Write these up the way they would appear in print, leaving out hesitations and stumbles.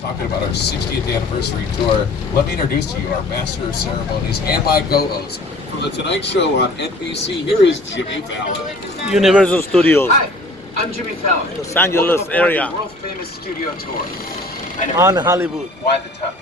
talking about our 60th anniversary tour. Let me introduce to you our Master of Ceremonies and my co-host from The Tonight Show on NBC. Here is Jimmy Fallon. Universal Studios. Hi, I'm Jimmy Fallon. Los Angeles area. The world famous studio tour. On Hollywood. Why the tux?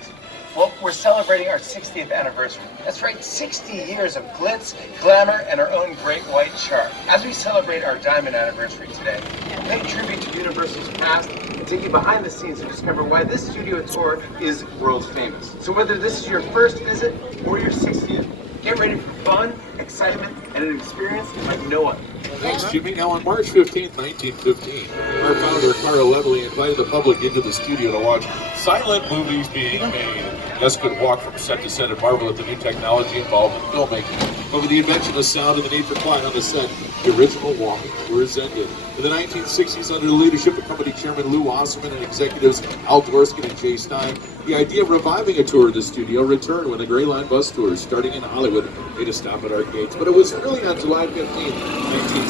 Well, we're celebrating our 60th anniversary. That's right, 60 years of glitz, glamour, and our own great white shark. As we celebrate our diamond anniversary today, we'll pay tribute to Universal's past and take you behind the scenes to discover why this studio tour is world famous. So whether this is your first visit or your 60th, get ready for fun, excitement, and an experience like no other. Thanks, Jimmy. Now, on March 15th, 1915, our founder, Carl Levely, invited the public into the studio to watch silent movies being made. Guests could walk from set to set and marvel at the new technology involved in filmmaking. Over the invention of sound and the need for quiet on the set, the original walking tours ended. In the 1960s, under the leadership of company chairman Lou Wasserman and executives Al Dorskin and Jay Stein, the idea of reviving a tour of the studio returned when the Gray Line bus tours, starting in Hollywood, made a stop at our gates. But it was really on July 15th,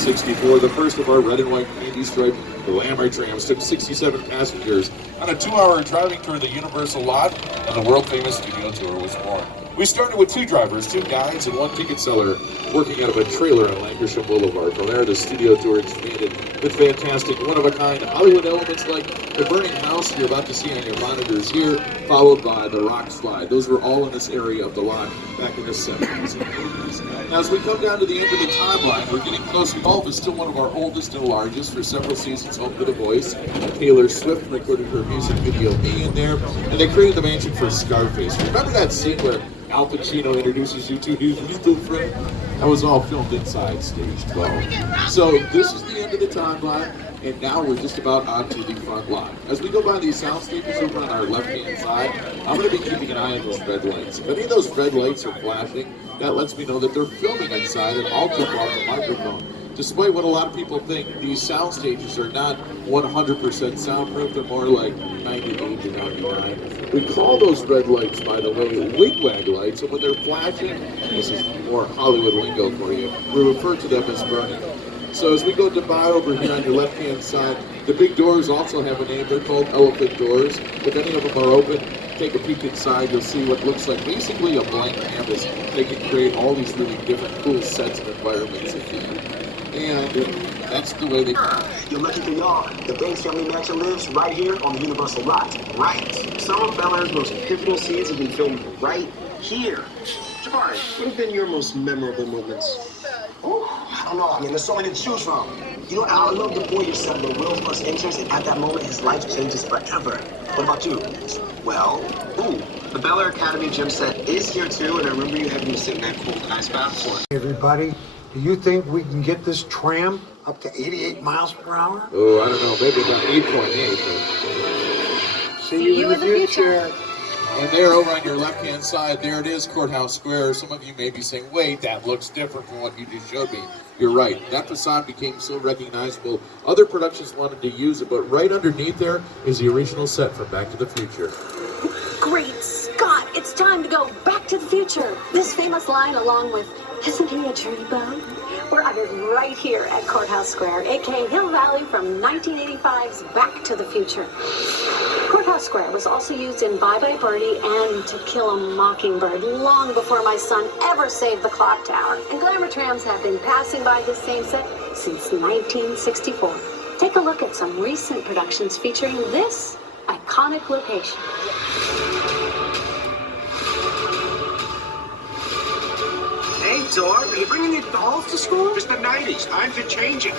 1964, the first of our red and white candy stripe glamour trams took 67 passengers on a 2-hour driving tour of the Universal lot, and the world-famous studio tour was born. We started with 2 drivers, 2 guides, and 1 ticket seller working out of a trailer on Lancashire Boulevard. From there, the studio tour expanded with fantastic, one-of-a-kind Hollywood elements like the burning house you're about to see on your monitors here, followed by the rock slide. Those were all in this area of the lot back in the 70s and 80s. Now, as we come down to the end of the timeline, we're getting closer. Golf is still one of our oldest and largest. For several seasons, home to The Voice. Taylor Swift recorded her music video in there, and they created the mansion for Scarface. Remember that scene where Al Pacino introduces you to his little friend? That was all filmed inside Stage 12. So this is the end of the timeline, and now we're just about onto the front lot. As we go by these sound stages over on our left-hand side, I'm going to be keeping an eye on those red lights. If any of those red lights are flashing, that lets me know that they're filming inside, and I'll jump off the microphone. Despite what a lot of people think, these sound stages are not 100% soundproof. They're more like 98 to 99. We call those red lights, by the way, wigwag lights, and when they're flashing, this is more Hollywood lingo for you, we refer to them as burning. So as we go by over here on your left-hand side, the big doors also have a name. They're called elephant doors. If any of them are open, take a peek inside. You'll see what looks like basically a blank canvas. They can create all these really different cool sets of environments if you need. And that's the way they... You're lucky for y'all. The Banks family mansion lives right here on the Universal lot. Right. Some of Bel Air's most pivotal scenes have been filmed right here. Jabari, what have been your most memorable moments? Oh, I don't know. I mean, there's so many to choose from. You know, I love the Voyage set where Will first enters, and at that moment, his life changes forever. What about you? Well, the Bel Air Academy gym set is here too, and I remember you having to sit in that cold ice bath for. Everybody, do you think we can get this tram up to 88 miles per hour? Oh, I don't know, maybe about 8.8. See you in the future. And there over on your left-hand side, there it is, Courthouse Square. Some of you may be saying, wait, that looks different from what you just showed me. You're right. That facade became so recognizable, other productions wanted to use it, but right underneath there is the original set from Back to the Future. Great Scott, it's time to go back to the future. This famous line, along with, "Isn't he a dreamboat?" were uttered right here at Courthouse Square, aka Hill Valley, from 1985's Back to the Future. Courthouse Square was also used in Bye Bye Birdie and To Kill a Mockingbird long before my son ever saved the clock tower. And glamour trams have been passing by this same set since 1964. Take a look at some recent productions featuring this iconic location. Hey, Dog, are you bringing your dolls to school? It's the 90s. Times are changing.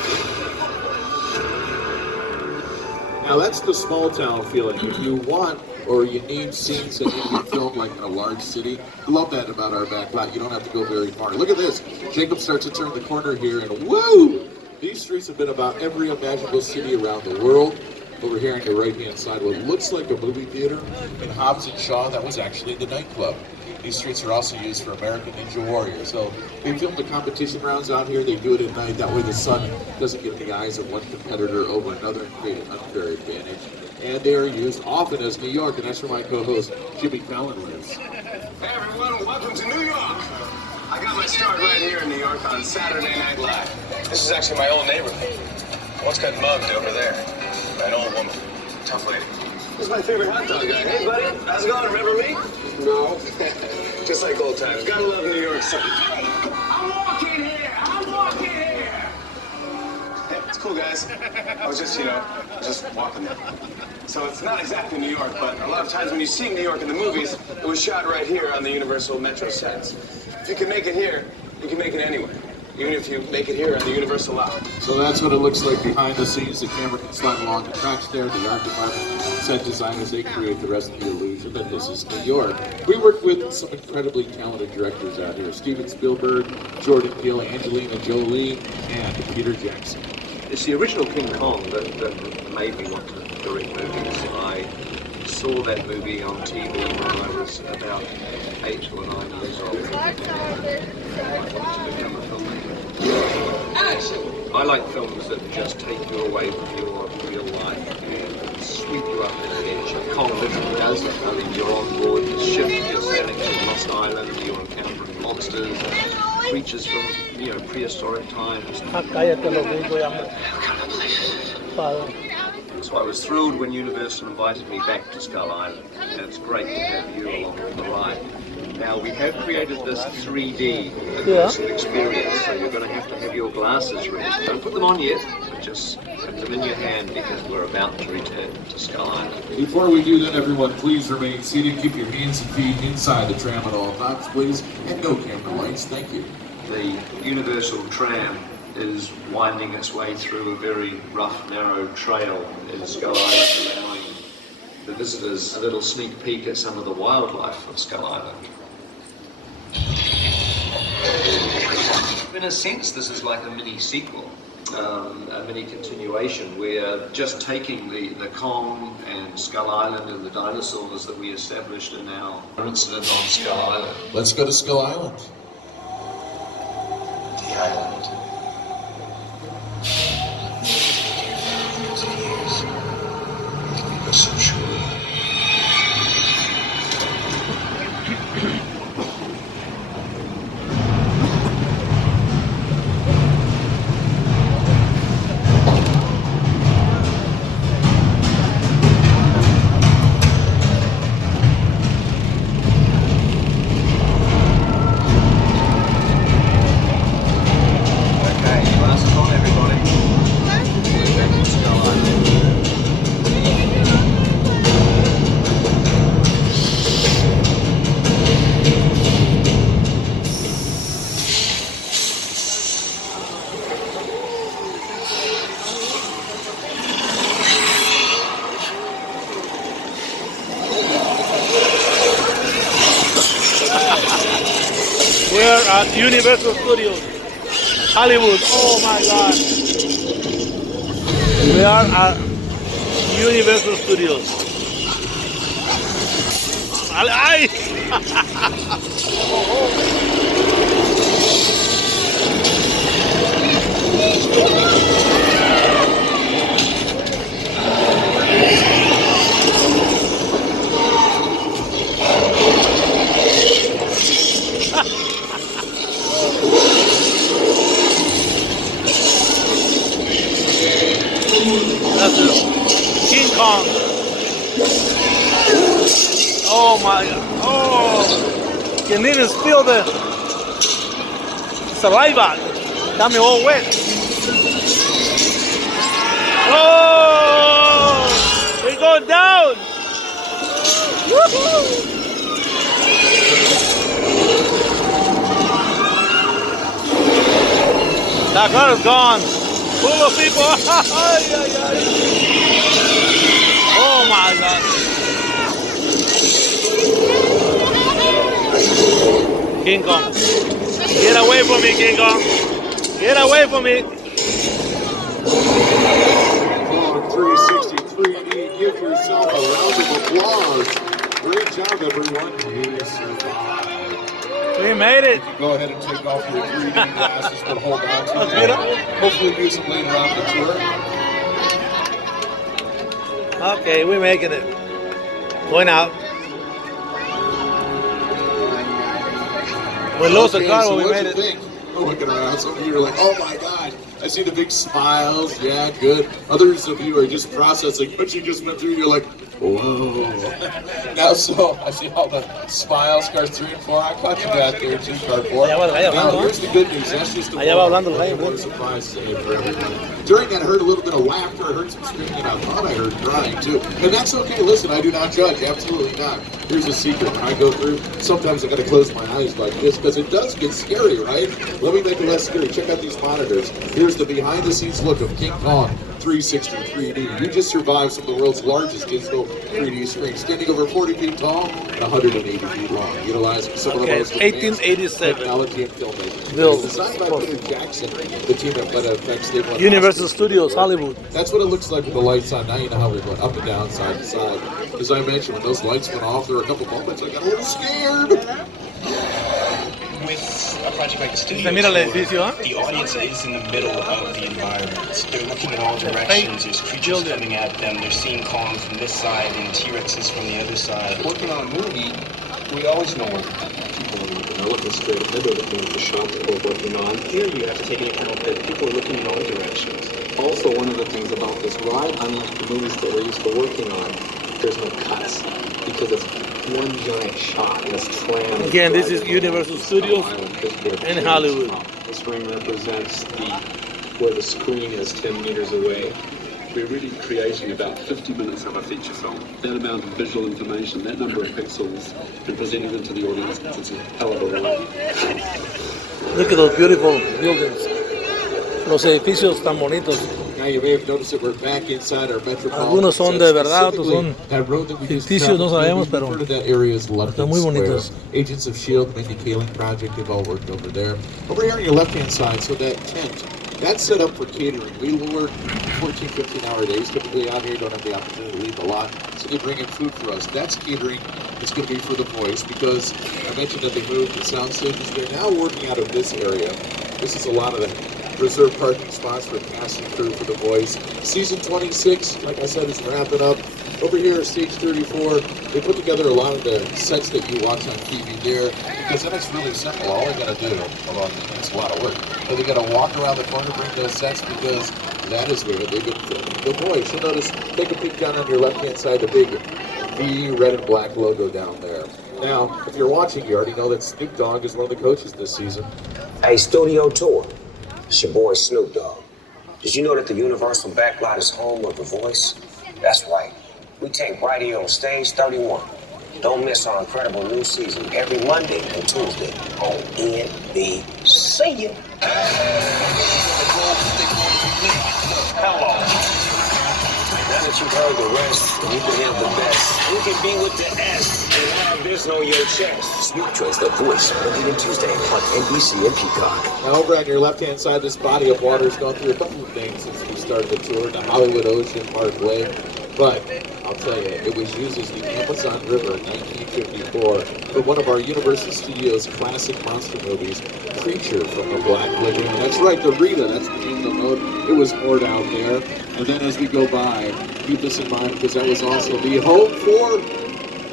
Now that's the small town feeling. If you want or you need scenes that need to be filmed like in a large city, I love that about our back lot. You don't have to go very far. Look at this. Jacob starts to turn the corner here and woo! These streets have been about every imaginable city around the world. Over here on your right-hand side, what looks like a movie theater in Hobbs and Shaw, that was actually the nightclub. These streets are also used for American Ninja Warrior. So they film the competition rounds out here. They do it at night. That way the sun doesn't get in the eyes of one competitor over another and create an unfair advantage. And they are used often as New York, and that's where my co-host Jimmy Fallon lives. Hey everyone, welcome to New York. I got my start right here in New York on Saturday Night Live. This is actually my old neighborhood. I once got mugged over there by an old woman, tough lady. He's my favorite hot dog guy. Hey, buddy, how's it going? Remember me? No. Just like old times. Gotta love New York City. Hey, I'm walking here! I'm walking here! Hey, it's cool, guys. I was just, just walking there. So it's not exactly New York, but a lot of times when you see New York in the movies, it was shot right here on the Universal Metro sets. If you can make it here, you can make it anywhere. Even if you make it here on the Universal lot. So that's what it looks like behind the scenes. The camera can slide along the tracks there. The art department, set designers, they create the rest of the illusion that this is New York. We work with some incredibly talented directors out here. Steven Spielberg, Jordan Peele, Angelina Jolie, and Peter Jackson. It's the original King Kong that made me want to direct movies. I saw that movie on TV when I was about 8 or 9 years old. I wanted to become a filmmaker. I like films that just take you away from your real life and sweep you up an adventure. Kong literally does that. I mean, you're on board the ship, you're sailing to Lost Island, you're encountering monsters, creatures from, prehistoric times. Cállate lo que voy a Padre. So I was thrilled when Universal invited me back to Skull Island, and it's great to have you along for the ride. Now, we have created this 3D immersive experience, so you're going to have your glasses ready. Don't put them on yet, but just have them in your hand because we're about to return to Skull Island. Before we do that, everyone, please remain seated. Keep your hands and feet inside the tram at all times, please, and no camera lights. Thank you. The Universal tram is winding its way through a very rough, narrow trail in Skull Island, allowing the visitors a little sneak peek at some of the wildlife of Skull Island. In a sense, this is like a mini sequel, a mini continuation. We're just taking the Kong and Skull Island and the dinosaurs that we established in our incident on Skull Island. Let's go to Skull Island. The island. So sure. Okay, glasses on, everybody. We're back to Skull Island. We're at Universal Studios, Hollywood. Oh my God. We are at Universal Studios. ¡Ay! That's it. King Kong. Oh my God. Oh. Can even feel the saliva. Got me all wet. Oh! We're going down. Woohoo! That car is gone. Full of people. Ay, ay, ay. Oh my God. King Kong. Get away from me, King Kong. Get away from me. Kong 363, give yourself a round of applause. Great job, everyone. You survived. We made it. Go ahead and take off your 3D glasses, but hold on to Let's them. get up. Hopefully use them later on the tour. Okay, we're making it. Going out. We lost the car, so but we what'd made you it. think? We're looking around, some of you are like, oh my God, I see the big smiles, yeah, good. Others of you are just processing what you just went through, you're like, Whoa. Now, so, I see all the smiles, cars 3 and 4. I caught you back there, too, car 4. Now, here's the good news. That's just a little surprise for everybody. During that, I heard a little bit of laughter. I heard some screaming, and I thought I heard crying, too. And that's okay. Listen, I do not judge. Absolutely not. Here's a secret. When I go through, sometimes I got to close my eyes like this because it does get scary, right? Let me make it less scary. Check out these monitors. Here's the behind-the-scenes look of King Kong 360 3D. You just survived some of the world's largest digital 3D screens, standing over 40 feet tall and 180 feet long, utilizing some of the most advanced 1887. technology and filmmaking. Built. Designed by Peter Jackson, the team at Meta Effects. They won Universal Oscars. Studios, Hollywood. That's what it looks like with the lights on. Now you know how we're going up and down, side to side. As I mentioned, when those lights went off, there were a couple moments I got a little scared. With a project like the studio Se mira el tour, edificio, ¿eh? the audience is in the middle of the environment. They're looking in all directions. There's creatures coming at them. They're seeing Kong from this side and T-Rexes from the other side. Working on a movie, we always know where people are looking. They're looking straight ahead. They're looking at the shot that we're working on. Here you have to take into account that people are looking in all directions. Also, one of the things about this ride, unlike the movies that we're used to working on, there's no cuts because it's one giant shot. This tram. Again, this is Universal Studios in Hollywood. This ring represents where the screen is 10 meters away. We're really creating about 50 minutes of a feature film. That amount of visual information, that number of pixels, and presenting them to the audience, it's a hell of a ride. Look at those beautiful buildings. Los edificios tan bonitos. Now you may have noticed that we're back inside our metropolitan. Algunos son de verdad, otros son that road that we just ficticios, no sabemos, traveled, pero we refer to that area as London están muy bonitos. Square. Agents of S.H.I.E.L.D., Mindy Kaling Project, they've all worked over there. Over here on your left-hand side, so that tent, that's set up for catering. We work 14, 15-hour days typically out here. Don't have the opportunity to leave a lot, so they bring in food for us. That's catering. It's going to be for the voice because I mentioned that they moved the sound stages. They're now working out of this area. This is a lot of the reserved parking spots for cast and crew for The Voice. Season 26, like I said, is wrapping up. Over here, stage 34, they put together a lot of the sets that you watch on TV there, because then it's really simple. All they got to do, although it's a lot of work, but they got to walk around the corner, bring those sets, because that is where they've been filming The Voice. You'll notice, take a peek down on your left-hand side, the big V red and black logo down there. Now, if you're watching, you already know that Snoop Dogg is one of the coaches this season. Hey, Studio Tour. It's your boy Snoop Dogg. Did you know that the Universal Backlot is home of The Voice? That's right. We tape right here on Stage 31. Don't miss our incredible new season every Monday and Tuesday on NBC. Hello. Now that you've heard the rest, and you can have the best, you can be with the S and have this on your chest. Snoop joins The Voice Monday and Tuesday on NBC and Peacock. Now over on your left-hand side, this body of water has gone through a couple of things since we started the tour, the Hollywood Ocean, Parkway. But I'll tell you, it was used as the Amazon River in 1954 for one of our Universal Studios classic monster movies, Creature from the Black Lagoon. That's right, the Rita, that's the name of the mode. It was moored out there. And then as we go by, keep this in mind because that was also the home for,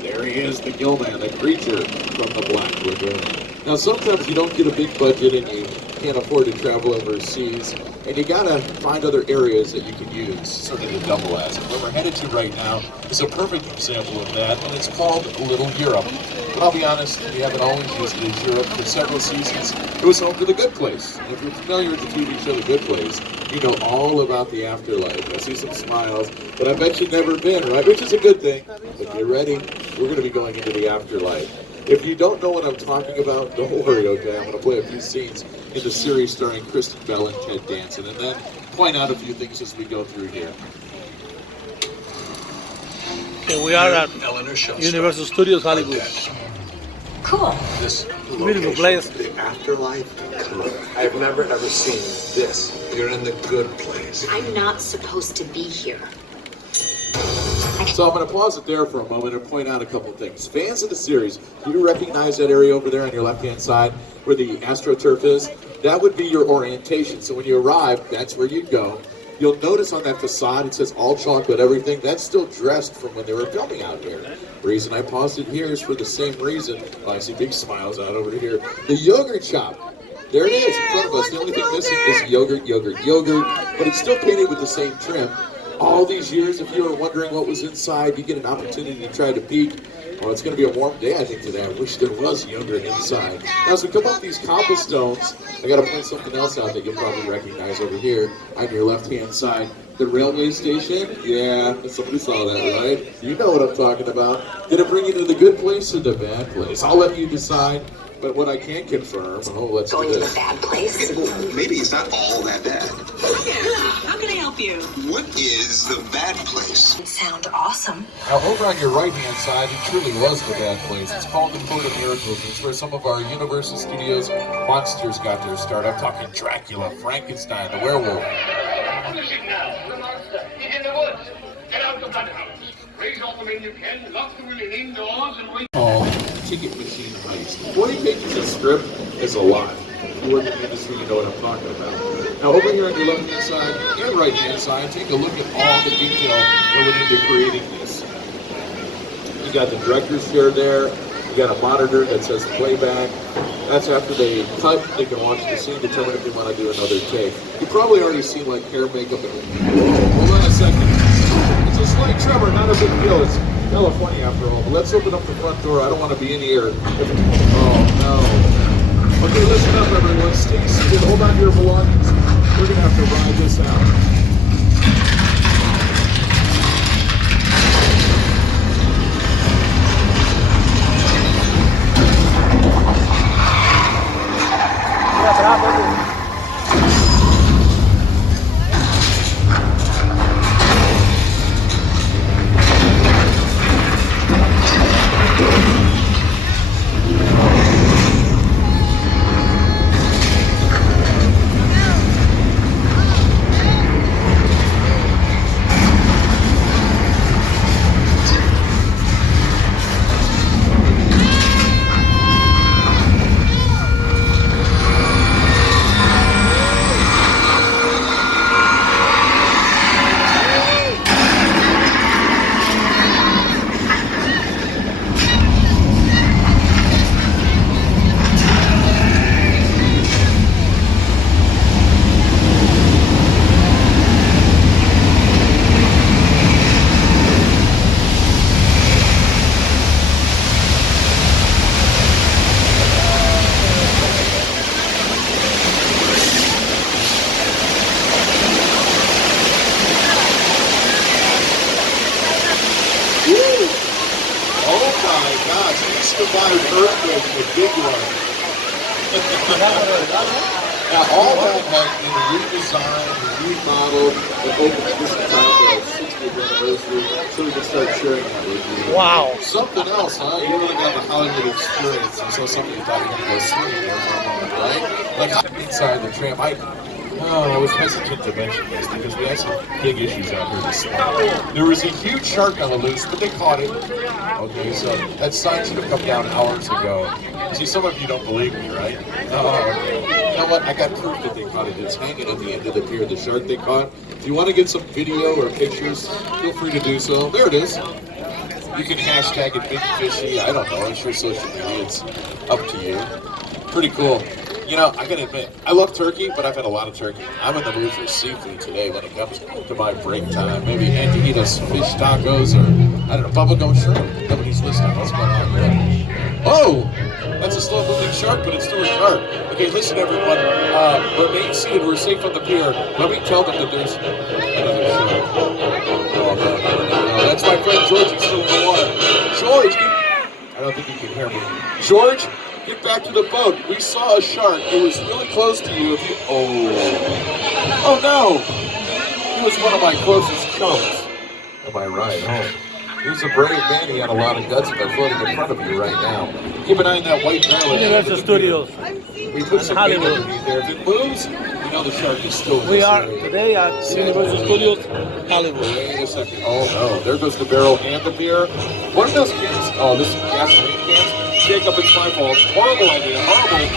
there he is, the Gillman, the Creature from the Black Lagoon. Now sometimes you don't get a big budget and you can't afford to travel overseas, and you gotta find other areas that you can use sort of the double as. Where we're headed to right now is a perfect example of that, and it's called Little Europe. But I'll be honest, we haven't always used it as Europe. For several seasons, it was home to The Good Place. And if you're familiar with the TV show The Good Place, you know all about the afterlife. I see some smiles, but I bet you've never been, right? Which is a good thing. If you're ready, we're gonna be going into the afterlife. If you don't know what I'm talking about, don't worry, okay? I'm going to play a few scenes in the series starring Kristen Bell and Ted Danson, and then point out a few things as we go through here. Okay, we are at Universal Studios Hollywood. Cool. This Beautiful place. The afterlife. Come on. I've never ever seen this. You're in the good place. I'm not supposed to be here. So I'm going to pause it there for a moment and point out a couple of things. Fans of the series, you recognize that area over there on your left-hand side where the AstroTurf is? That would be your orientation. So when you arrive, that's where you'd go. You'll notice on that facade, it says all chocolate everything. That's still dressed from when they were filming out here. The reason I paused it here is for the same reason. Oh, I see big smiles out over here. The yogurt shop. There it is in front of us. The only thing missing is yogurt, but it's still painted with the same trim. all these years, if you were wondering what was inside, you get an opportunity to try to peek. Well, it's going to be a warm day, I think, today. I wish there was younger inside. Now, as we come up these cobblestones, I got to point something else out that you'll probably recognize over here on your left-hand side. The railway station? Yeah, somebody saw that, right? You know what I'm talking about. Did it bring you to the good place or the bad place? I'll let you decide. But what I can confirm, let's Going do to this. the bad place? Well, maybe it's not all that bad. How can I help you? What is the bad place? Sound awesome. Now, over on your right-hand side, it truly was the bad place. It's called the Court of Miracles. It's where some of our Universal Studios monsters got their start. I'm talking Dracula, Frankenstein, the werewolf. Listen now, the monster. He's in the woods. Get out the blood house. Raise all the men you can. Lock the women indoors and wait. Ticket machine heist. 40 pages of script is a lot. If you work in the industry, you know what I'm talking about. Now, over here on your left-hand side and right-hand side, take a look at all the detail that went into creating this. You got the director's chair there. You got a monitor that says playback. That's after they cut, they can watch the scene, determine if they want to do another take. You've probably already seen like hair, makeup, and hold on a second. It's a slight tremor, not a big deal. It's California after all. But let's open up the front door. I don't want to be in here. Oh no. Okay, listen up everyone. Stay seated. Hold on to your belongings. We're gonna have to ride this out. Survived earthquake, the big one. Now all that has been redesigned, remodeled, and opened this time for our 60th anniversary, so we can start sharing that with you. Wow. Something else, huh? You really got the Hollywood experience, and so somebody thought you could go swimming there for a moment, right? Like inside the tram. I was hesitant to mention this because we had some big issues out here this summer. There was a huge shark on the loose, but they caught it. Okay, so that sign should have come down hours ago. See, some of you don't believe me, right? You know what? I got proof that they caught it. It's hanging at the end of the pier, the shark they caught. If you want to get some video or pictures, feel free to do so. There it is. You can hashtag it Big Fishy. I don't know. It's your social media. It's up to you. Pretty cool. You know, I gotta admit, I love turkey, but I've had a lot of turkey. I'm in the mood for seafood today when it comes to my break time. Maybe antiquitas fish tacos or, I don't know, bubblegum shrimp. Nobody's listening. What's going on there? Oh! That's a slow-moving shark, but it's still a shark. Okay, listen, everyone. Remain seated. We're safe on the pier. Let me tell them that there's another shark. Oh, no. That's my friend George. He's still in the water. George, I don't think you can hear me. George? Get back to the boat. We saw a shark. It was really close to you. Oh no! He was one of my closest chums. Am I right? Oh. He was a brave man. He had a lot of guts, and they're floating in front of you right now. Keep an eye on that white barrel. Universal Studios. We put some bait underneath there. If it moves, you know the shark is still. We are today at Universal Studios, Hollywood. Wait a second. Oh no! There goes the barrel and the beer. What are those cans? Oh, this is gasoline cans. Jacob, it's my fault. Horrible idea. Horrible.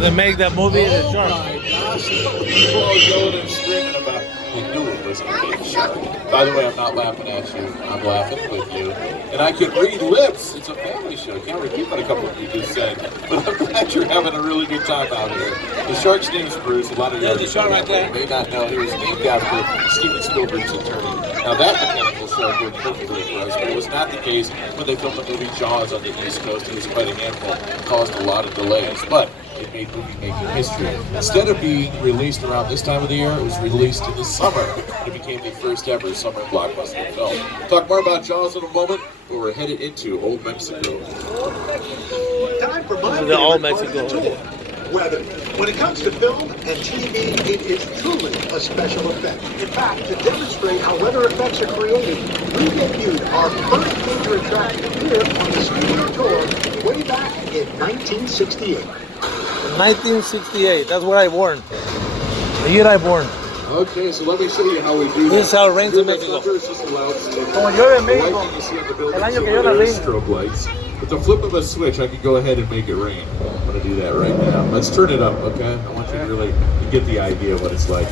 where they make that movie, The Oh Shark. my gosh, people are going and screaming about. We knew it was a big shark. By the way, I'm not laughing at you. I'm laughing with you. And I can read lips. It's a family show. I can't repeat what a couple of you just said. But I'm glad you're having a really good time out here. The shark's name is Bruce. A lot of you The shark right there. may not know he was named after Steven Spielberg's attorney. Now that mechanical shark worked perfectly for us, but it was not the case when they filmed the movie Jaws on the East Coast. It was quite a handful. It caused a lot of delays. But it made movie-making history. Instead of being released around this time of the year, it was released in the summer. It became the first ever summer blockbuster film. Talk more about Jaws in a moment, but we're headed into Old Mexico. Time for my The Old favorite part of the Mexico. tour. Weather. When it comes to film and TV, it is truly a special effect. In fact, to demonstrate how weather effects are created, we debuted our first major attraction here on the studio tour way back in 1968. 1968. That's where I born. The year I born. Okay, so let me show you how we do This is how it rains in Mexico. It's just a loudspeaker. Como llueve en The México. lighting you see on the building El año que over yo there is nací. strobe lights. With the flip of a switch, I can go ahead and make it rain. I'm going to do that right now. Let's turn it up, okay? I want you to really get the idea of what it's like.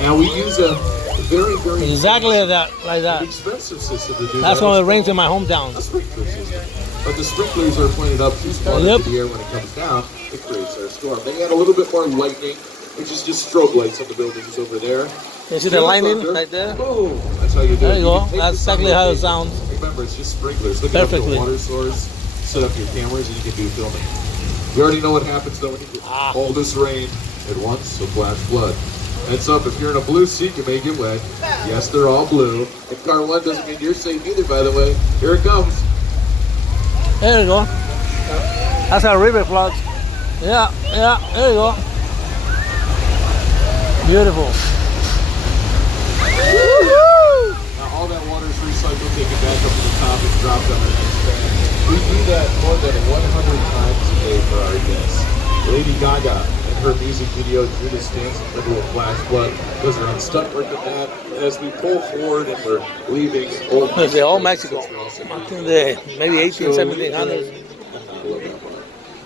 Now, we use a very, very Exactly like that. expensive system to do That's that. how it rains in my hometown. A sprinkler system. But the sprinklers are pointed up too far Yep. into the air when it comes down. It creates our storm. They add a little bit more lightning, which is just strobe lights on the buildings over there. You see the lightning right there? Boom! That's how you do There it. you go. can take That's the exactly sun how it with you. sounds. Remember, it's just sprinklers. Look at Perfectly. the water source, set up your cameras, and you can do filming. You already know what happens though when you get all this rain at once, so flash flood. Heads up, if you're in a blue seat, you may get wet. Yes, they're all blue. And car one doesn't mean you're safe either, by the way. Here it comes. There you go. That's how river floods. Yeah, there you go. Beautiful. Now all that water is recycled, taken back up to the top and dropped on the next train. We do that more than 100 times a day for our guests. Lady Gaga in her music video, Judas Dance in the middle of flash flood, was her stunt work with that. And as we pull forward and we're leaving Old The old Mexico. Back in the maybe 18, 1700s.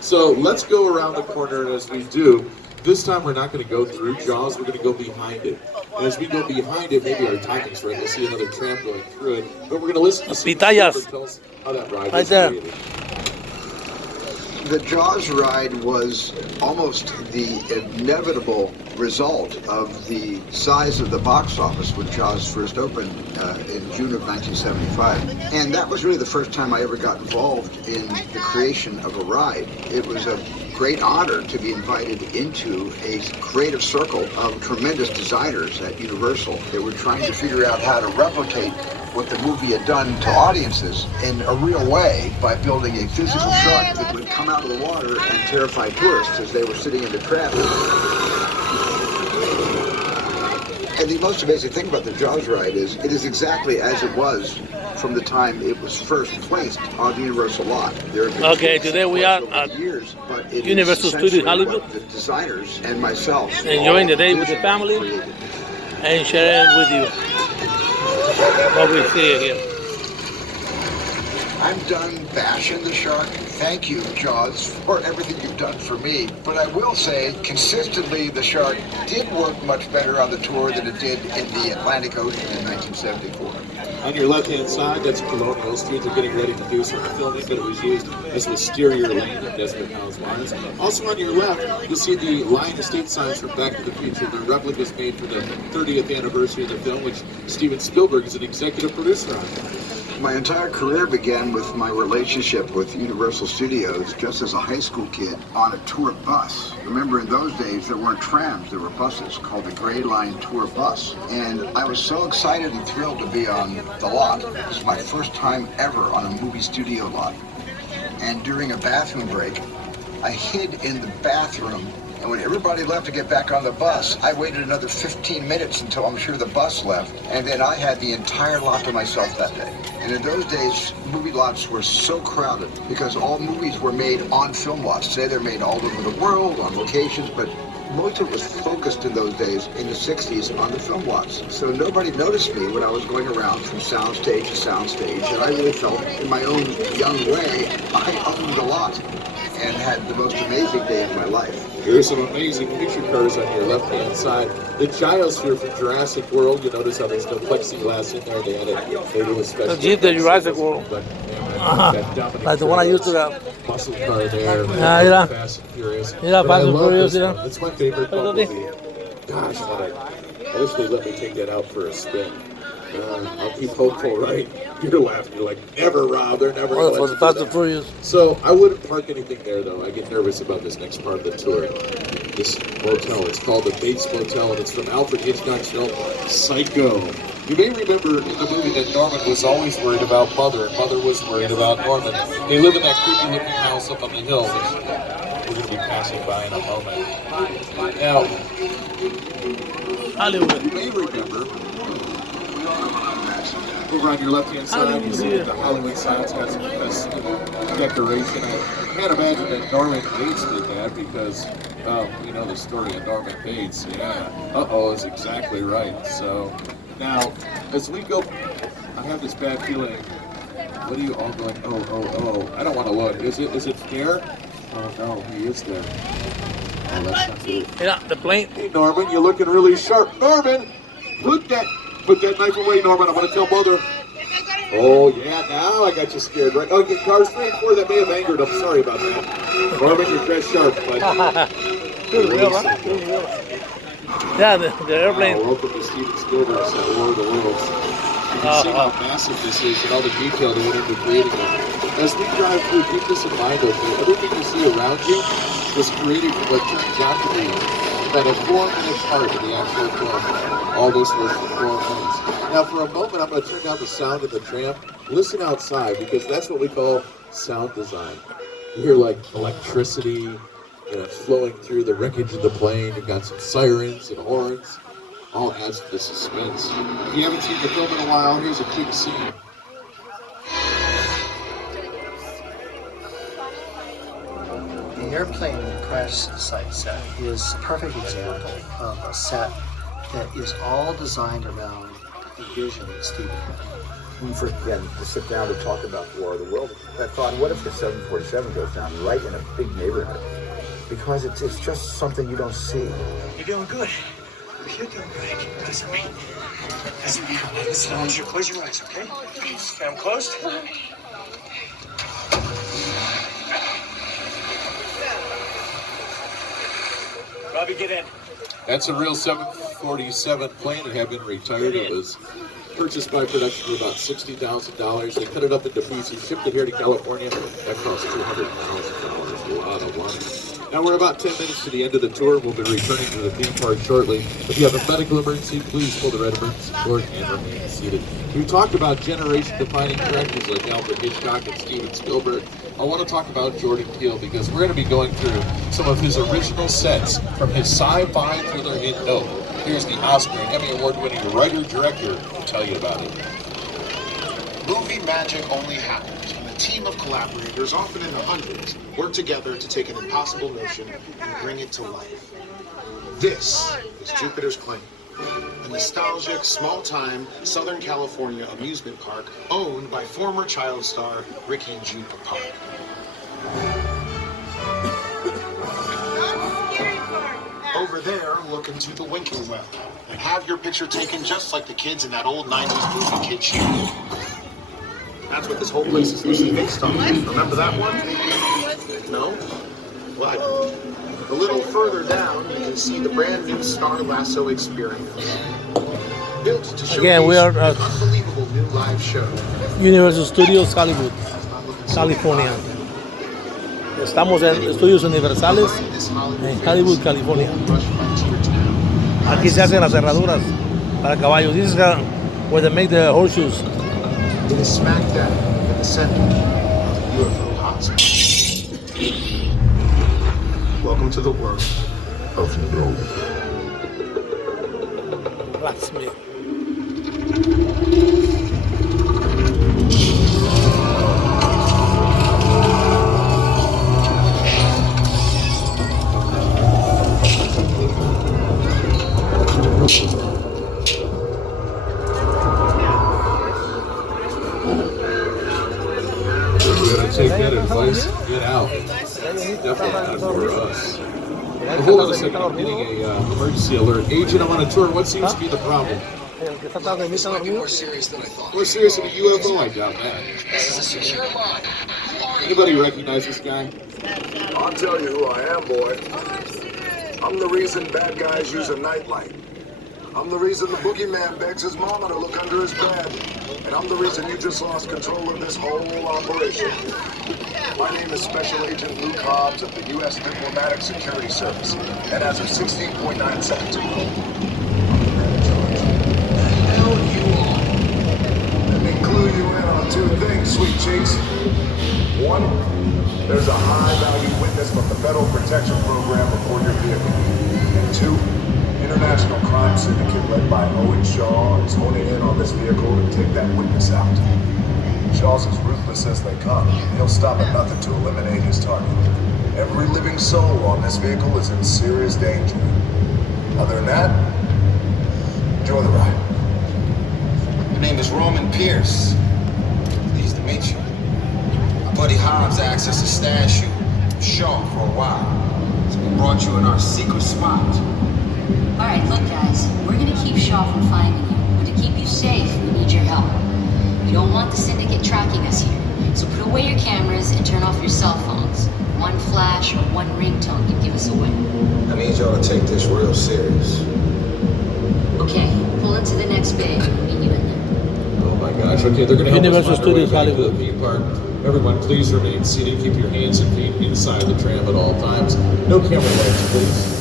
So let's go around the corner, and as we do, this time we're not going to go through Jaws, we're going to go behind it. And as we go behind it, maybe our timing's right, we'll see another tram going through it, but we're going to listen to some Pitayas. tell us how that ride Right was there. created. The Jaws ride was almost the inevitable result of the size of the box office when Jaws first opened in June of 1975. And that was really the first time I ever got involved in the creation of a ride. It was a great honor to be invited into a creative circle of tremendous designers at Universal. They were trying to figure out how to replicate what the movie had done to audiences in a real way by building a physical shark that would come out of the water and terrify tourists as they were sitting in the traffic. And the most amazing thing about the Jaws ride is it is exactly as it was from the time it was first placed on the Universal lot. There have been Okay, today we are over at the years, but it is Universal Studios essentially Hollywood. what the designers and myself Enjoying the day with the family and sharing with you what we see here. I'm done bashing the shark. Thank you, Jaws, for everything you've done for me. But I will say, consistently, the shark did work much better on the tour than it did in the Atlantic Ocean in 1974. On your left-hand side, that's Colonial Street. They're getting ready to do some filming, but it was used as Wisteria Lane in Desperate Housewives. Also on your left, you'll see the Lion Estate signs from Back to the Future. The replicas made for the 30th anniversary of the film, which Steven Spielberg is an executive producer on. My entire career began with my relationship with Universal Studios just as a high school kid on a tour bus. Remember, in those days, there weren't trams, there were buses called the Gray Line Tour Bus. And I was so excited and thrilled to be on the lot. It was my first time ever on a movie studio lot. And during a bathroom break, I hid in the bathroom. And when everybody left to get back on the bus, I waited another 15 minutes until I'm sure the bus left. And then I had the entire lot to myself that day. And in those days, movie lots were so crowded because all movies were made on film lots. Today they're made all over the world, on locations, but most of it was focused in those days in the 60s on the film lots. So nobody noticed me when I was going around from soundstage to soundstage, and I really felt, in my own young way, I owned a lot and had the most amazing day of my life. There's some amazing picture cars on your left-hand side. The gyrosphere from Jurassic World, you notice how there's no plexiglass in there. They had it made with special. The Jeep, the Jurassic World. Like the one I used to have. Muscle car there. Yeah. Fast and Furious. Yeah, But I Fast and love Furious, this yeah. one. It's my favorite movie. Gosh, I wish they let me take that out for a spin. I'll keep hopeful, right? You're laughing. You're like, never, Rob. They're never going to For the Fast and Furious. So I wouldn't park anything there, though. I get nervous about this next part of the tour. This motel, it's called the Bates Motel, and it's from Alfred Hitchcock's film Psycho. You may remember in the movie that Norman was always worried about Mother, and Mother was worried about Norman. They live in that creepy-looking house up on the hill, which we're going to be passing by in a moment. Now, Hollywood. You may remember, over on your left-hand side, you see the Hollywood sign. It's got some festive decoration. I can't imagine that Norman Bates did that because, well, you know the story of Norman Bates. Yeah. Uh-oh is exactly right. So, now, as we go, I have this bad feeling. What are you all going, oh. I don't want to look. Is it there? Oh, no, he is there. Oh, that's not good. Yeah, the plane. Hey, Norman, you're looking really sharp. Norman, put that knife away, Norman. I want to tell Mother. Oh, yeah, now I got you scared, right? Oh, cars 3 and 4, that may have angered him. Sorry about that. Norman, you're dressed sharp, but... Yeah, the airplane. Welcome to Steven Spielberg's War of the Worlds. You can see how massive this is and all the detail that went into creating it. As we drive through, keep this in mind, okay? Everything you see around you was created from what turns out to be about a 4-minute part of the actual film. All this was for 4 minutes. Now, for a moment, I'm going to turn down the sound of the tram. Listen outside, because that's what we call sound design. You hear, like, electricity, flowing through the wreckage of the plane. You've got some sirens and horns. All adds to the suspense. If you haven't seen the film in a while, here's a quick scene. The airplane crash site set is a perfect example of a set that is all designed around the vision that Steven had. Again, to sit down to talk about War of the Worlds, I thought, what if the 747 goes down right in a big neighborhood? Because it's just something you don't see. You're doing good. You're doing good. Doesn't mean. Listen, I want you to close your eyes, okay? Got them closed? Robbie, get in. That's a real 747 plane. It had been retired. It was purchased by production for about $60,000. They cut it up into pieces, shipped it here to California. That cost $200,000. A lot of money. Now we're about 10 minutes to the end of the tour. We'll be returning to the theme park shortly. If you have a medical emergency, please pull the red emergency cord and remain seated. We talked about generation-defining directors like Alfred Hitchcock and Steven Spielberg. I want to talk about Jordan Peele because we're going to be going through some of his original sets from his sci-fi thriller hit Nope. Here's the Oscar and Emmy Award-winning writer-director to tell you about it. Movie magic only happens when a team of collaborators, often in the hundreds, work together to take an impossible notion and bring it to life. This is Jupiter's Claim, a nostalgic, small-time Southern California amusement park owned by former child star Ricky Jupa Park. Over there, look into the Winking Well and have your picture taken just like the kids in that old 90s movie kid show. That's what this whole place is loosely based on. Remember that one? No? What? A little further down, you can see the brand new Star Lasso experience. Built to show Again, we are an unbelievable new live show. Universal Studios Hollywood, California. Estamos en Estudios Universales en Hollywood, California. Aquí se hacen las cerraduras para caballos. This is where they make the horseshoes. It is smack dab in the center of UFO hotspot. Welcome to the world of no. Blacksmith. We're gonna take that advice and get out. Definitely not for us. Hold on a second, I'm getting a emergency alert. Agent, I'm on a tour. What seems to be the problem? This might be more serious than I thought. More serious than a UFO? I doubt that. This is a secure line. Anybody recognize this guy? I'll tell you who I am, boy. I'm the reason bad guys use a nightlight. I'm the reason the boogeyman begs his mama to look under his bed. And I'm the reason you just lost control of this whole operation. My name is Special Agent Luke Hobbs of the U.S. Diplomatic Security Service. And as of 16.972, let me clue you in on two things, sweet cheeks. One, there's a high-value witness from the Federal Protection Program aboard your vehicle. And two, international crime syndicate led by Owen Shaw is honing in on this vehicle to take that witness out. Shaw's as ruthless as they come. He'll stop at nothing to eliminate his target. Every living soul on this vehicle is in serious danger. Other than that, enjoy the ride. My name is Roman Pierce. Pleased to meet you. My buddy Hobbs asked us to stash you, Shaw, for a while. So we brought you in our secret spot. All right, look, guys, we're gonna keep Shaw from finding you, but to keep you safe, we need your help. We don't want the syndicate tracking us here, so put away your cameras and turn off your cell phones. One flash or one ringtone can give us away. I need y'all to take this real serious. Okay, pull into the next bay. We'll meet you in there. Oh my gosh, okay, they're gonna help Universal us find our way Studios back to the Hollywood. theme park. Everyone, please remain seated. Keep your hands and feet inside the tram at all times. No camera lights, please.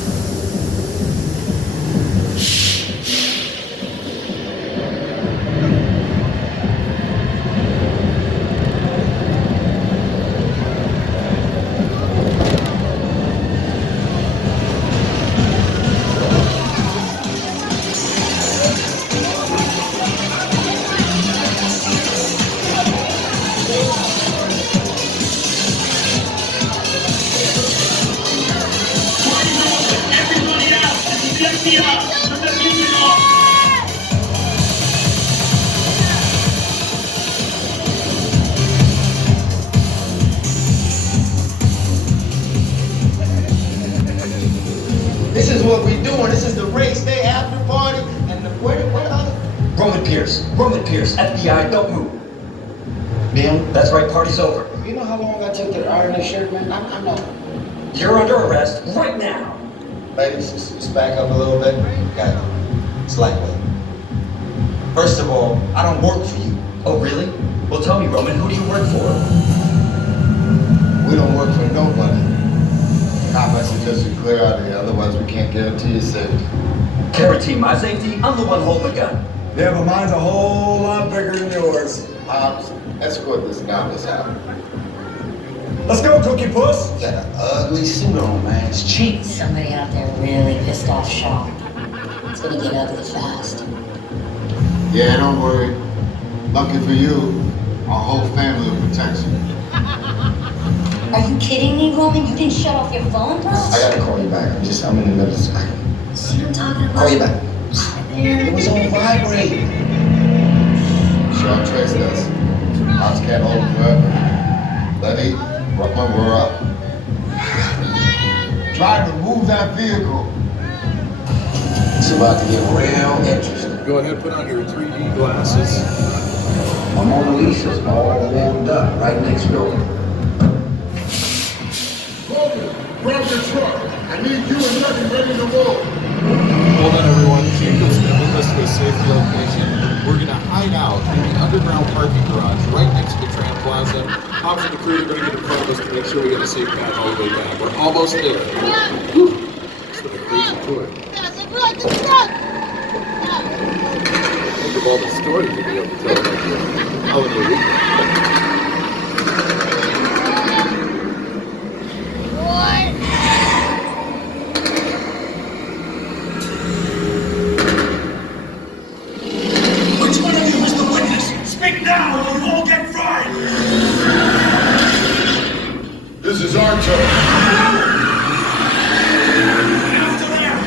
This is what we doing. This is the race day after party. And where are they? Roman Pierce, FBI, don't move. Ma'am, that's right, party's over. You know how long I took to iron this shirt, man? I'm not. You're under arrest right now. Ladies, just back up a little bit. Got it. It's lightweight. First of all, I don't work for you. Oh, really? Well, tell me, Roman, who do you work for? We don't work for nobody. Cop, I suggest you clear out of here, otherwise we can't guarantee your safety. Guarantee my safety? I'm the one holding the gun. Yeah, but mine's a whole lot bigger than yours. Hobbs, escort this novice out. Let's go, Cookie Puss. You got an ugly suit on, man. It's cheap. Somebody out there really pissed off Shaw. It's gonna get ugly fast. Yeah, don't worry. Lucky for you, our whole family will protect you. Are you kidding me, Roman? You didn't shut off your phone, bro? I gotta call you back. I'm in the middle of something. See what I'm talking about? Call you back. It was on vibrate. Shaw traced us. Hobbs can't hold him forever. Letty, Ruckman, we're up. Try to move that vehicle. It's about to get real interesting. Go ahead, put on your 3D glasses. My Mona Lisa's all warmed up right next door. Grab your truck. I need you and Letty ready to roll. Hold on, everyone. Jacob's going to move us to a safe location. We're going to hide out in the underground parking garage right next to the tram plaza. Hobbs and the crew are going to get in front of us to make sure we get a safe path all the way back. We're almost there. Whew. It's been a crazy tour. Think of all the stories we'll be able to tell about your holiday weekend. Which one of you is the witness? Speak now or you all get fried! This is our turn. After there!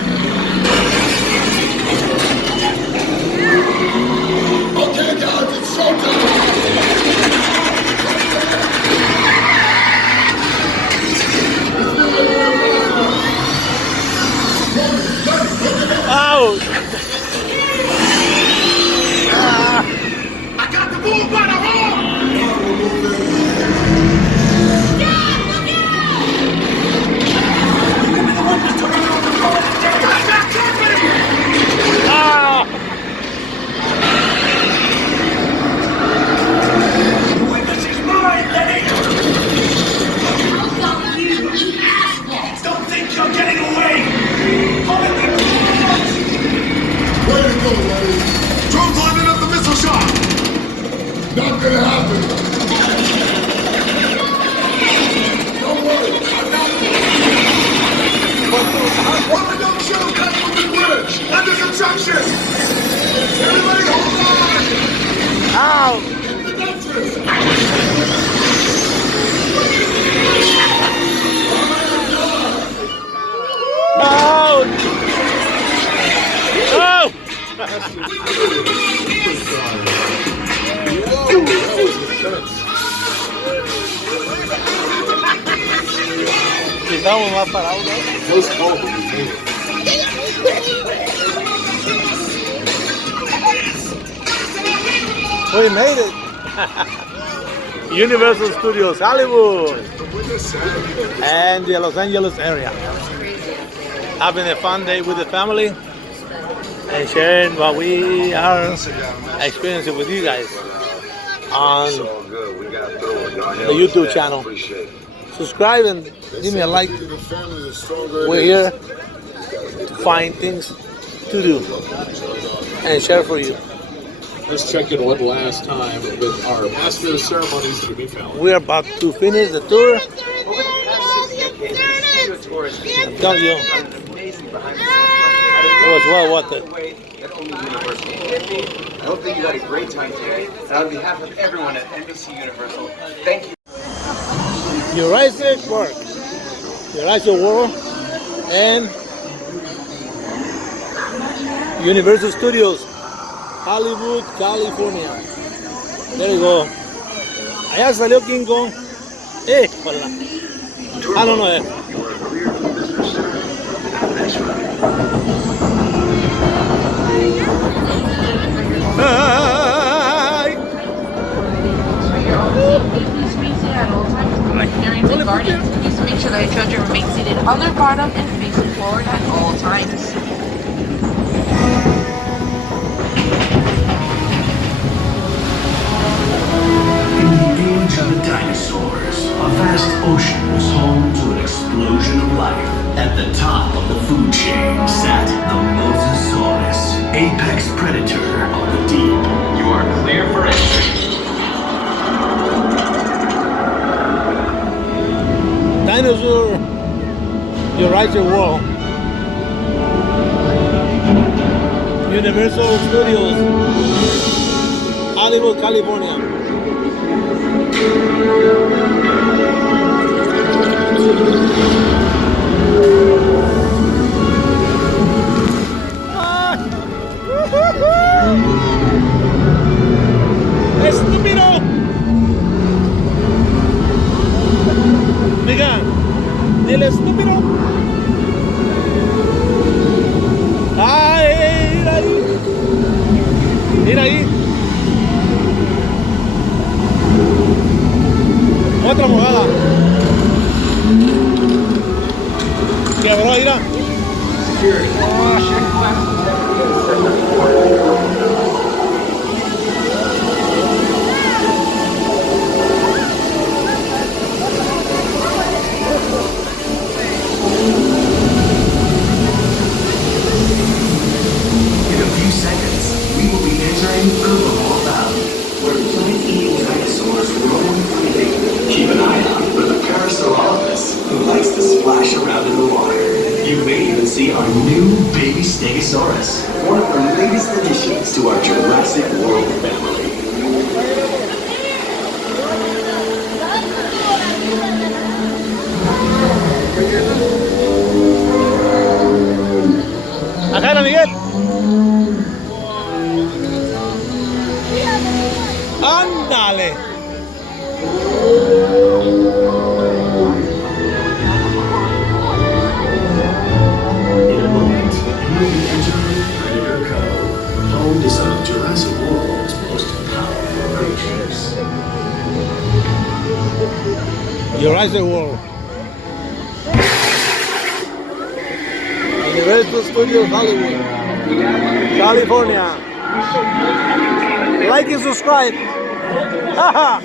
Y estamos más parados, ¿no? We made it. Universal Studios Hollywood and the Los Angeles area. Having a fun day with the family and sharing what we are experiencing with you guys on the YouTube channel. Subscribe and give me a like. We're here to find things to do and share for you. Let's check in one last time with our Master of Ceremonies, Jimmy Fallon. We're about to finish the tour. Tell you, it was well worth it. I hope that you had a great time today. And on behalf of everyone at NBC Universal, thank you. Jurassic Park, Jurassic World, and Universal Studios, Hollywood, California. There you go. Allá salió King Kong. Hola. Ah, no, no. Please make sure that your children remain seated on their bottom and facing forward at all times. In the age of the dinosaurs, a vast ocean was home to an explosion of life. At the top of the food chain sat the Mosasaurus, apex predator of the deep. You are clear for entry. Dinosaur Jurassic World, Universal Studios, Hollywood, California. ¡Estúpido! Mira, dile estúpido. ¡Ay, mira ahí! Mira ahí. Otra mojada. Quebró, mira. In a few seconds, we will be entering Herbivore Valley, where plant-eating dinosaurs roam freely. Keep an eye out for the Parasaurolophus, who likes to splash around in the water. You may even see our new baby Stegosaurus, one of the latest additions to our Jurassic World family. Acá era Miguel. Ándale. In a moment, you will be entering Predator Cove, home to some of Jurassic World's most powerful creatures. Jurassic World. Universal Studios Hollywood, California. Like and subscribe. Haha.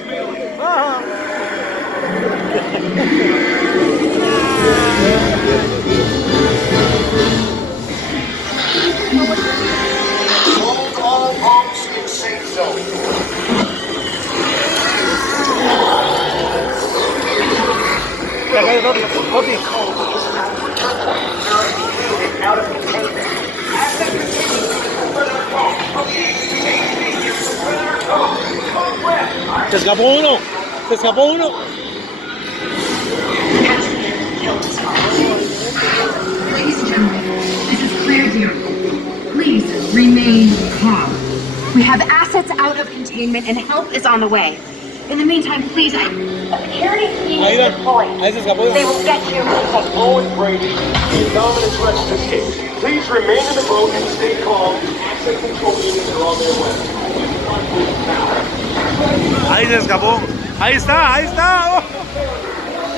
Hold all bombs in safe zone. Out of containment. As they continue to further call. Se escapó uno. Se escapó uno. Ladies and gentlemen, this is Claire Deer. Please Remain calm. We have assets out of containment and help is on the way. In the meantime, please, a security team is deployed. They will get you. Owen Brady, the dominant threat to this case. Please remain in the boat and stay calm. Asset control units are on their way. Ahí se escapó. Ahí está, ahí está. Oh.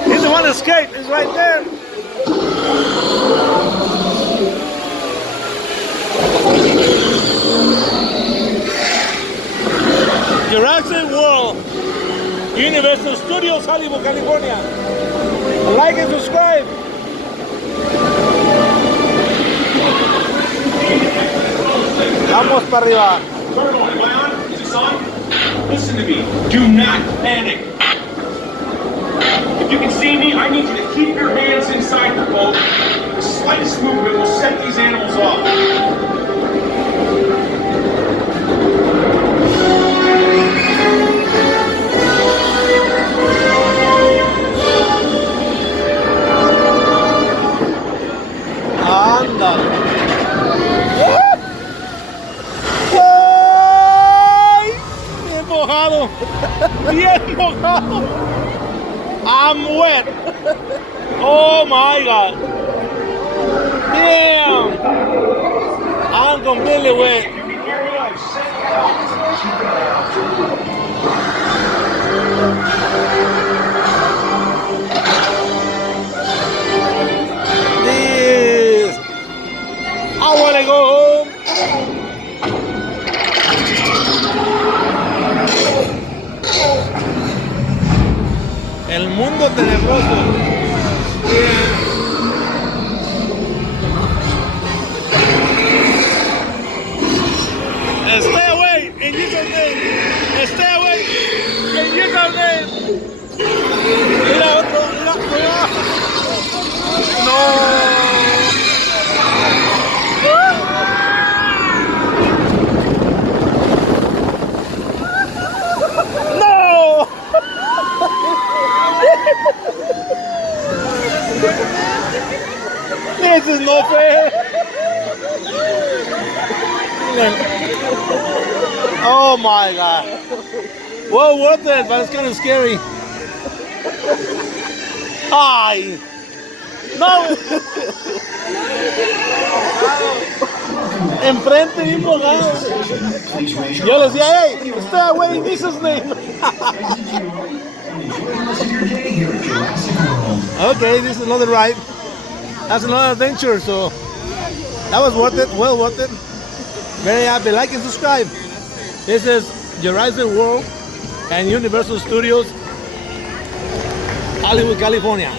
He's the one that escaped. He's right there. Jurassic World, Universal Studios, Hollywood, California. Like and subscribe. Vamos para arriba. Colonel, am I on? Is this on? Listen to me. Do not panic. If you can see me, I need you to keep your hands inside the boat. The slightest movement will set these animals off. Ándale. Bien mojado. Bien mojado. I'm wet. Oh my God. Damn. I'm completely wet. This. I want to go home. El mundo tenebroso. Stay away in Jesus' name. Stay away in Jesus' name. Mira otro, mira. No. No. This is no fair. Oh my God. Well worth it, but it's kind of scary. Ay. No. Enfrente bien mojado. Yo le decía, hey, stay away in Jesus' name. Okay, this is another ride. That's another adventure, so that was worth it, well worth it. Very happy. Like and subscribe. This is Jurassic World and Universal Studios, Hollywood, California.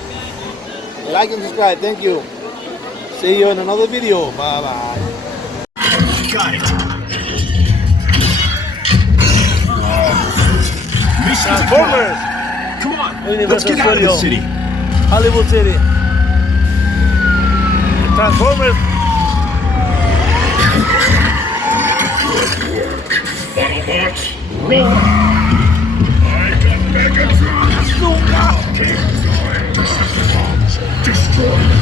Like and subscribe. Thank you. See you in another video. Bye bye. Got it. Transformers. Come on. Universal Let's get out of this Studio. city. Hollywood City. Transformers. Autobots, roll out! I got Megatron! Take time, Decepticons! Destroy them!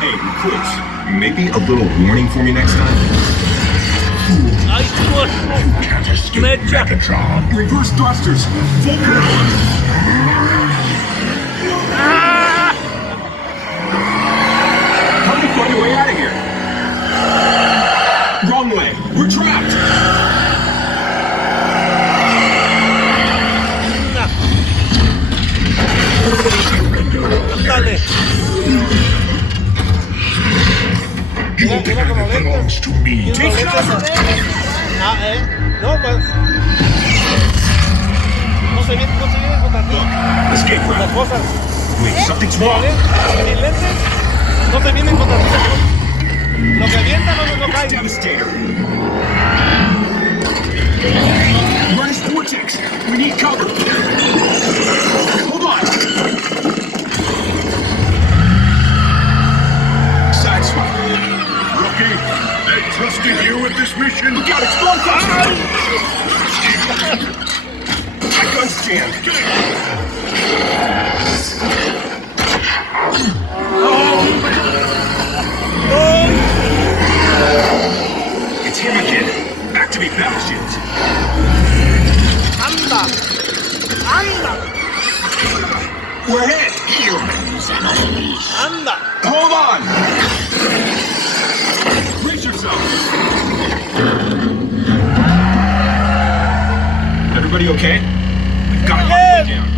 Hey, Chris, maybe a little warning for me next time? I can't escape Megatron! Reverse thrusters! Full power! How do we find a way out of here? Wrong way! We're trapped! Dale. Mira, mira con los lentes. Take cover! Ah, no, pues. No se viene contra ti. Escape route. Las cosas. Wait, something's wrong. Mis lentes no te vienen contra ti. Lo que avienta no cae. Devastator. Run his vortex. We need cover. Hold on. Sideswipe. Rookie, they trusted you with this mission? Look out, explode! My gun's jammed. We're hit! Humans and unleashed. Anda! Hold on! Brace yourself! Everybody okay? We've got one down.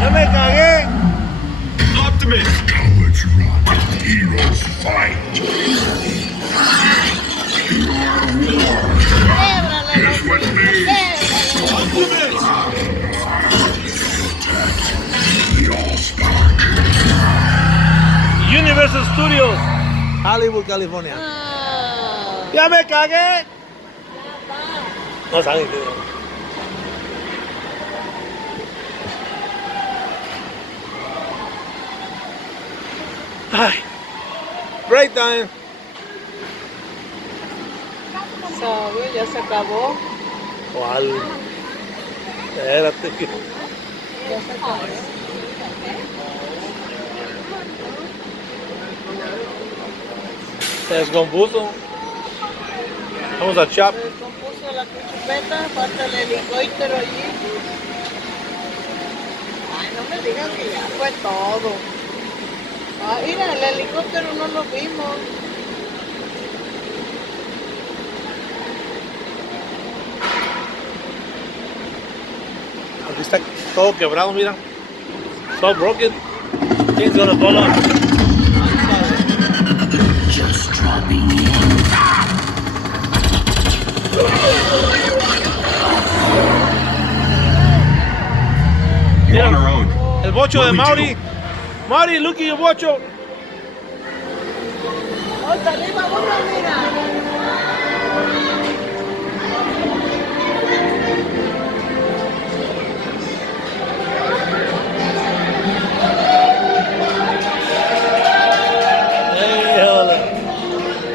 ¡Ya me cagué! Optimus! Cowards run, heroes fight. Your war is what made Optimus! The Allspark. Universal Studios, Hollywood, California. ¡Ya me cagué! No saben qué. Ay, break time. ¿Sabe? Ya se acabó. ¿Cuál? Espérate. Ya se acabó. Se descompuso. Vamos a chop. Se descompuso la cuchupeta, falta el helicóptero allí. Ay, no me digas que ya fue todo. Ah, mira, el helicóptero no lo vimos. Aquí está todo quebrado, mira. So broken. Things gonna fall off. Just dropping in. You're on our own. El bocho de Mauri. Mauri, look at your bocho. ¡Otra arriba, otra, mira!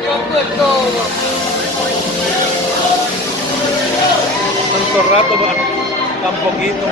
Ya fue todo. Tanto rato para tan poquito.